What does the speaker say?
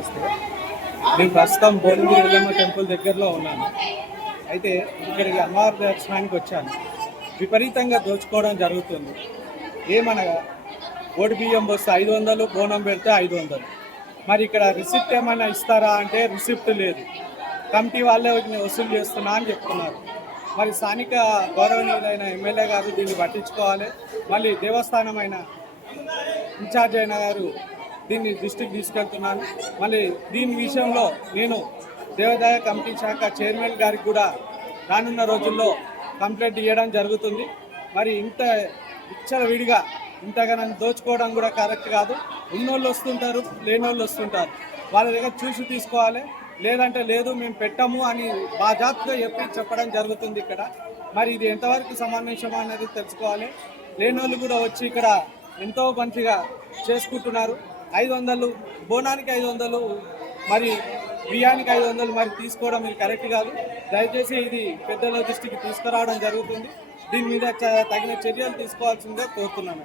నమస్తే. నేను ప్రస్తుతం భువనగిరి ఎల్లమ్మ టెంపుల్ దగ్గరలో ఉన్నాను. అయితే ఇక్కడికి అమ్మవారి దర్శనానికి వచ్చాను. విపరీతంగా దోచుకోవడం జరుగుతుంది. ఏమనగా ఓడి బియ్యం వస్తే 500, బోనం పెడితే 500. మరి ఇక్కడ రిసిప్ట్ ఏమైనా ఇస్తారా అంటే రిసిప్ట్ లేదు. కమిటీ వాళ్ళే వసూలు చేస్తున్నా అని చెప్తున్నారు. మరి స్థానిక గౌరవనీయులైన ఎమ్మెల్యే గారు దీన్ని పట్టించుకోవాలి. మళ్ళీ దేవస్థానమైన ఇన్ఛార్జ్ అయిన గారు దీన్ని దృష్టికి తీసుకెళ్తున్నాను. మళ్ళీ దీని విషయంలో నేను దేవాదాయ కమిటీ శాఖ చైర్మన్ గారికి కూడా రానున్న రోజుల్లో కంప్లైంట్ ఇవ్వడం జరుగుతుంది. మరి ఇంత విడిగా ఇంతగా దోచుకోవడం కూడా కరెక్ట్ కాదు. ఉన్నోళ్ళు వస్తుంటారు, లేనోళ్ళు వస్తుంటారు. వాళ్ళ దగ్గర చూసి తీసుకోవాలి. లేదంటే లేదు మేము పెట్టాము అని బాజాప్గా చెప్పడం జరుగుతుంది ఇక్కడ. మరి ఇది ఎంతవరకు సమంజసం అనేది తెలుసుకోవాలి. లేనోళ్ళు కూడా వచ్చి ఇక్కడ ఎంతో మంచిగా చేసుకుంటున్నారు. 500 బోనానికి 500, మరి బియ్యానికి 500 మరి తీసుకోవడం ఇది కరెక్ట్ కాదు. దయచేసి ఇది పెద్దల దృష్టికి తీసుకురావడం జరుగుతుంది. దీని మీద తగిన చర్యలు తీసుకోవాల్సిందిగా కోరుతున్నాను.